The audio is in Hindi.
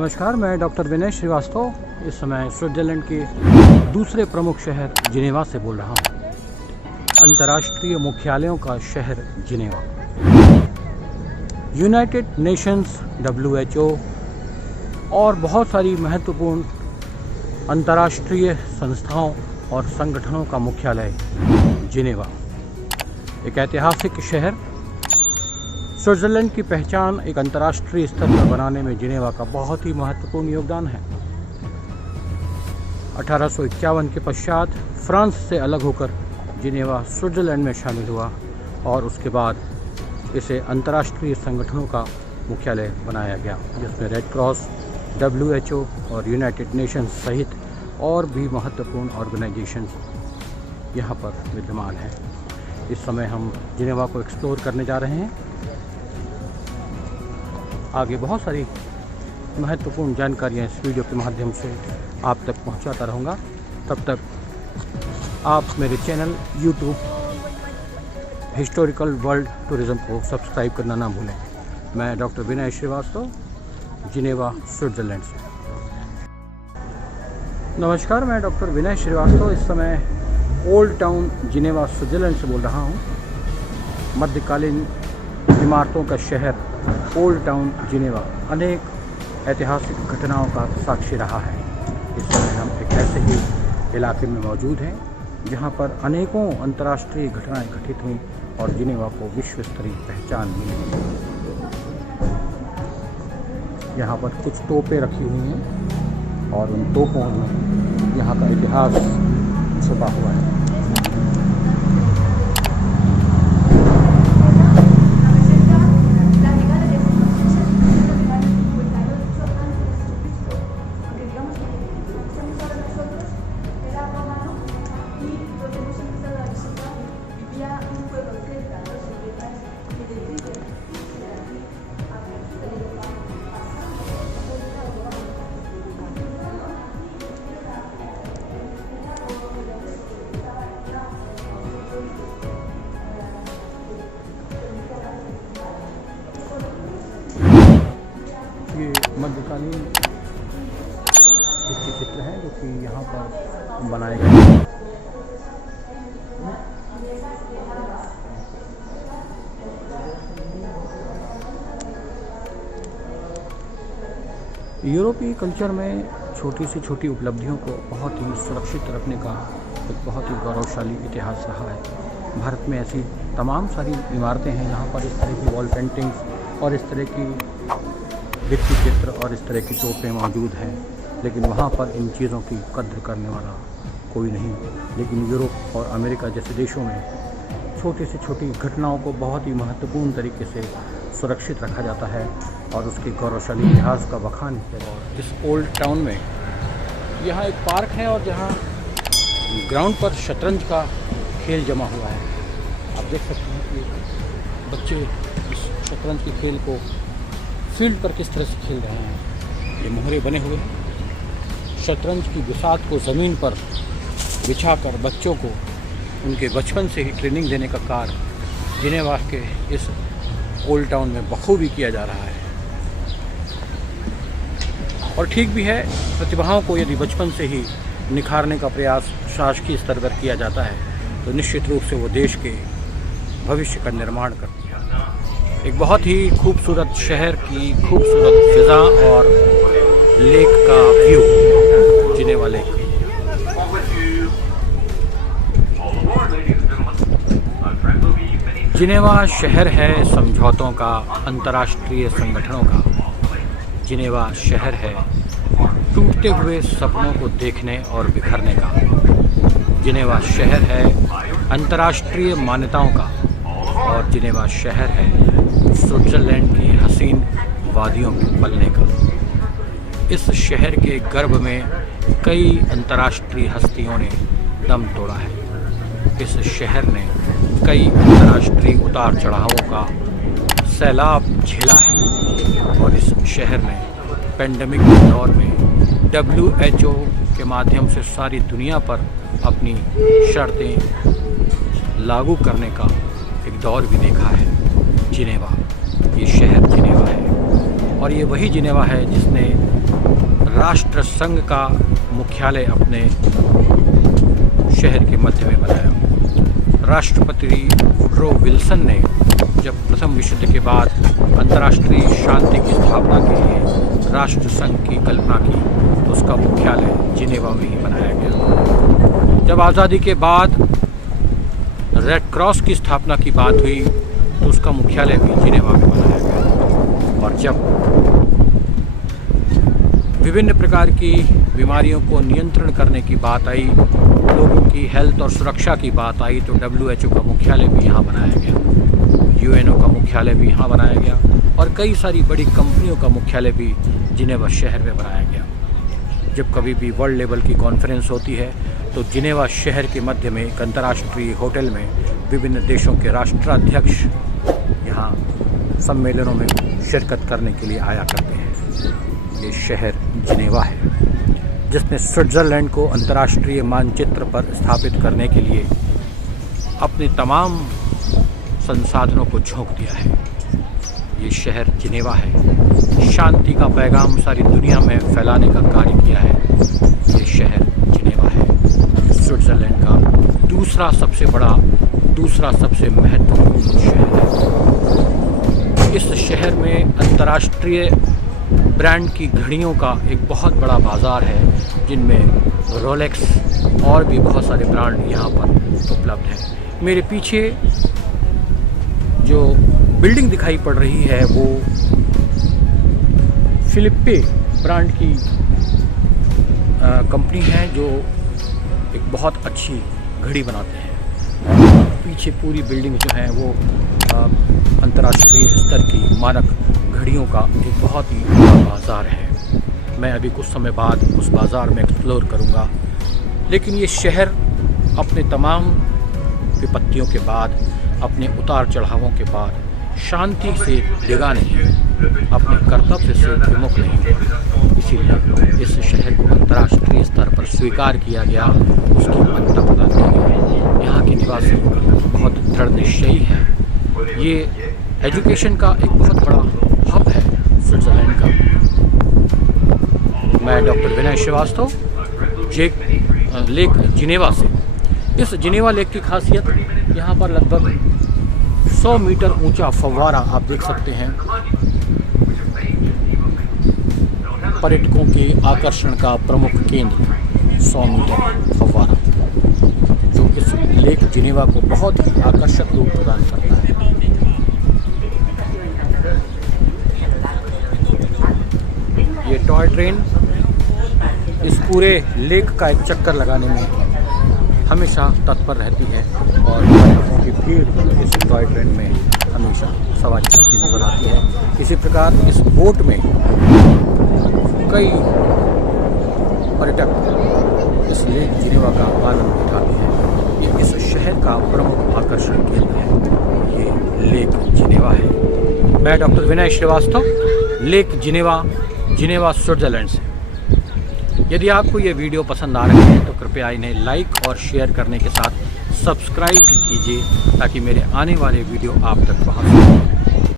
नमस्कार, मैं डॉक्टर विनय श्रीवास्तव इस समय स्विट्ज़रलैंड के दूसरे प्रमुख शहर जिनेवा से बोल रहा हूँ। अंतर्राष्ट्रीय मुख्यालयों का शहर जिनेवा। यूनाइटेड नेशंस, WHO और बहुत सारी महत्वपूर्ण अंतर्राष्ट्रीय संस्थाओं और संगठनों का मुख्यालय जिनेवा। एक ऐतिहासिक शहर। स्विट्ज़रलैंड की पहचान एक अंतर्राष्ट्रीय स्तर पर बनाने में जिनेवा का बहुत ही महत्वपूर्ण योगदान है। 1851 के पश्चात फ्रांस से अलग होकर जिनेवा स्विट्ज़रलैंड में शामिल हुआ और उसके बाद इसे अंतर्राष्ट्रीय संगठनों का मुख्यालय बनाया गया, जिसमें रेड क्रॉस, WHO और यूनाइटेड नेशंस सहित और भी महत्वपूर्ण ऑर्गेनाइजेशंस यहाँ पर विद्यमान हैं। इस समय हम जिनेवा को एक्सप्लोर करने जा रहे हैं। आगे बहुत सारी महत्वपूर्ण जानकारियाँ इस वीडियो के माध्यम से आप तक पहुँचाता रहूँगा। तब तक आप मेरे channel YouTube historical world tourism को सब्सक्राइब करना ना भूलें। मैं डॉक्टर विनय श्रीवास्तव, जिनेवा स्विट्ज़रलैंड से। नमस्कार, मैं डॉक्टर विनय श्रीवास्तव इस समय ओल्ड टाउन जिनेवा स्विट्ज़रलैंड से बोल रहा हूँ। मध्यकालीन इमारतों का शहर ओल्ड टाउन जिनेवा अनेक ऐतिहासिक घटनाओं का साक्षी रहा है। इस समय हम एक ऐसे ही इलाके में मौजूद हैं जहां पर अनेकों अंतर्राष्ट्रीय घटनाएं घटित हुई और जिनेवा को विश्व स्तरीय पहचान मिली। यहाँ पर कुछ तोपें रखी हुई हैं और उन तोपों में यहाँ का इतिहास छुपा हुआ है। ये मध्यकालीन चित्र हैं जो कि यहाँ पर बनाए गए हैं। यूरोपीय कल्चर में छोटी से छोटी उपलब्धियों को बहुत ही सुरक्षित रखने का एक बहुत ही गौरवशाली इतिहास रहा है। भारत में ऐसी तमाम सारी इमारतें हैं जहाँ पर इस तरह की वॉल पेंटिंग्स और इस तरह की भित्ति चित्र और इस तरह की तोपें मौजूद हैं, लेकिन वहाँ पर इन चीज़ों की कद्र करने वाला कोई नहीं। लेकिन यूरोप और अमेरिका जैसे देशों में छोटी से छोटी घटनाओं को बहुत ही महत्वपूर्ण तरीके से सुरक्षित रखा जाता है और उसके गौरवशाली इतिहास का बखान किया जाता है। इस ओल्ड टाउन में यहाँ एक पार्क है और जहाँ ग्राउंड पर शतरंज का खेल जमा हुआ है। आप देख सकते हैं कि बच्चे इस शतरंज के खेल को फील्ड पर किस तरह से खेल रहे हैं। ये मोहरे बने हुए हैं। शतरंज की बिसात को ज़मीन पर बिछाकर बच्चों को उनके बचपन से ही ट्रेनिंग देने का कार्य जिनेवा के इस ओल्ड टाउन में बखूबी किया जा रहा है। और ठीक भी है, प्रतिभाओं को यदि बचपन से ही निखारने का प्रयास शासकीय स्तर पर किया जाता है तो निश्चित रूप से वो देश के भविष्य का निर्माण करती है। एक बहुत ही खूबसूरत शहर की खूबसूरत फिज़ा और लेक का व्यू, जिनेवा लेक। जिनेवा शहर है समझौतों का, अंतर्राष्ट्रीय संगठनों का। जिनेवा शहर है टूटते हुए सपनों को देखने और बिखरने का। जिनेवा शहर है अंतर्राष्ट्रीय मान्यताओं का और जिनेवा शहर है स्विट्ज़रलैंड की हसीन वादियों के पलने का। इस शहर के गर्भ में कई अंतर्राष्ट्रीय हस्तियों ने दम तोड़ा है। इस शहर ने कई अंतर्राष्ट्रीय उतार चढ़ावों का सैलाब झेला है और इस शहर ने पेंडेमिक के दौर में WHO के माध्यम से सारी दुनिया पर अपनी शर्तें लागू करने का एक दौर भी देखा है। जिनेवा, ये शहर जिनेवा है। और ये वही जिनेवा है जिसने राष्ट्र संघ का मुख्यालय अपने शहर के मध्य में बनाया। राष्ट्रपति वुडरो विल्सन ने जब प्रथम विश्व युद्ध के बाद अंतर्राष्ट्रीय शांति की स्थापना के लिए राष्ट्र संघ की कल्पना की तो उसका मुख्यालय जिनेवा में ही बनाया गया। जब आज़ादी के बाद रेड क्रॉस की स्थापना की बात हुई तो उसका मुख्यालय भी जिनेवा में बनाया गया। और जब विभिन्न प्रकार की बीमारियों को नियंत्रण करने की बात आई, लोगों की हेल्थ और सुरक्षा की बात आई तो WHO का मुख्यालय भी यहाँ बनाया गया, UNO का मुख्यालय भी यहाँ बनाया गया और कई सारी बड़ी कंपनियों का मुख्यालय भी जिनेवा शहर में बनाया गया। जब कभी भी वर्ल्ड लेवल की कॉन्फ्रेंस होती है तो जिनेवा शहर के मध्य में एक अंतर्राष्ट्रीय होटल में विभिन्न देशों के राष्ट्राध्यक्ष यहाँ सम्मेलनों में शिरकत करने के लिए आया करते हैं। ये शहर जिनेवा है जिसने स्विट्ज़रलैंड को अंतर्राष्ट्रीय मानचित्र पर स्थापित करने के लिए अपने तमाम संसाधनों को झोंक दिया है। ये शहर जिनेवा है, शांति का पैगाम सारी दुनिया में फैलाने का कार्य किया है। ये शहर जिनेवा है, स्विट्ज़रलैंड का दूसरा सबसे महत्वपूर्ण शहर है। इस शहर में अंतर्राष्ट्रीय ब्रांड की घड़ियों का एक बहुत बड़ा बाज़ार है जिनमें रोलेक्स और भी बहुत सारे ब्रांड यहाँ पर उपलब्ध हैं। मेरे पीछे जो बिल्डिंग दिखाई पड़ रही है वो फिलिप्पे ब्रांड की कंपनी है जो एक बहुत अच्छी घड़ी बनाते हैं। पीछे पूरी बिल्डिंग जो है वो अंतर्राष्ट्रीय स्तर की मानक घड़ियों का एक बहुत ही बड़ा बाज़ार है। मैं अभी कुछ समय बाद उस बाज़ार में एक्सप्लोर करूँगा। लेकिन ये शहर अपने तमाम विपत्तियों के बाद, अपने उतार चढ़ावों के बाद शांति से डिगा नहीं, अपने कर्तव्य से विमुख नहीं। इसीलिए इस शहर को अंतर्राष्ट्रीय स्तर पर स्वीकार किया गया, उसकी मान्यता प्रदान की गई। यहाँ के निवासी बहुत दृढ़ निश्चयी हैं। ये एजुकेशन का एक बहुत बड़ा हब है स्विट्ज़रलैंड का। मैं डॉक्टर विनय श्रीवास्तव लेक जिनेवा से। इस जिनेवा लेक की खासियत, यहाँ पर लगभग 100 मीटर ऊंचा फव्वारा आप देख सकते हैं। पर्यटकों के आकर्षण का प्रमुख केंद्र 100 मीटर फव्वारा जो इस लेक जिनेवा को बहुत ही आकर्षक रूप प्रदान करता है। ये टॉय ट्रेन इस पूरे लेक का एक चक्कर लगाने में हमेशा तत्पर रहती है और पर्यटकों की भीड़ इस टॉय ट्रेन में हमेशा सवारी करती नजर आती है। इसी प्रकार इस बोट में कई पर्यटक इस लेक जिनेवा का आनंद उठाते हैं। ये इस शहर का प्रमुख आकर्षण केंद्र है। ये लेक जिनेवा है। मैं डॉक्टर विनय श्रीवास्तव, लेक जिनेवा स्विट्ज़रलैंड से। यदि आपको ये वीडियो पसंद आ रही है तो कृपया इन्हें लाइक और शेयर करने के साथ सब्सक्राइब भी कीजिए ताकि मेरे आने वाले वीडियो आप तक पहुँच सकें।